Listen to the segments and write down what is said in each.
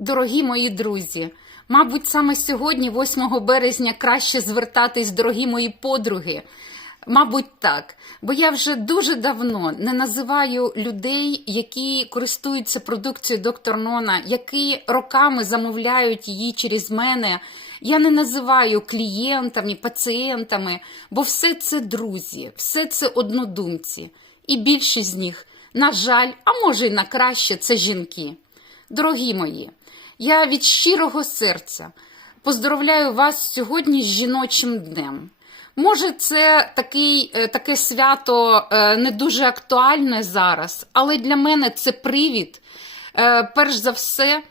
Дорогі мої друзі, мабуть, саме сьогодні, 8 березня, краще звертатись, дорогі мої подруги. Мабуть, так. Бо я вже дуже давно не називаю людей, які користуються продукцією доктор Нона, які роками замовляють її через мене. Я не називаю клієнтами, пацієнтами, бо все це друзі, все це однодумці. І більшість з них, на жаль, а може й на краще, це жінки. Дорогі мої, я від щирого серця поздоровляю вас сьогодні з жіночим днем. Може, це такий, е, таке свято е, не дуже актуальне зараз, але для мене це привід, е, перш за все,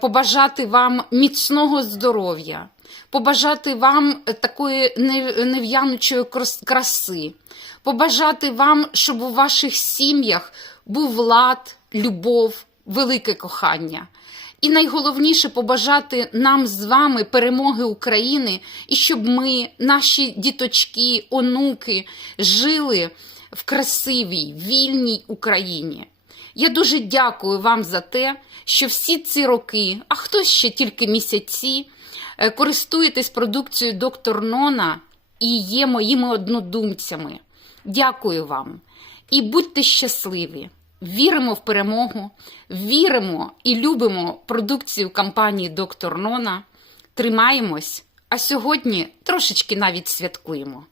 побажати вам міцного здоров'я, побажати вам такої не- нев'янучої краси, побажати вам, щоб у ваших сім'ях був лад, любов, велике кохання. І найголовніше побажати нам з вами перемоги України, і щоб ми, наші діточки, онуки, жили в красивій, вільній Україні. Я дуже дякую вам за те, що всі ці роки, а хтось ще тільки місяці, е, користуєтесь продукцією доктор Нона і є моїми однодумцями. Дякую вам і будьте щасливі. Віримо в перемогу, віримо і любимо продукцію компанії Доктор Нона. Тримаємось, а сьогодні трошечки навіть святкуємо.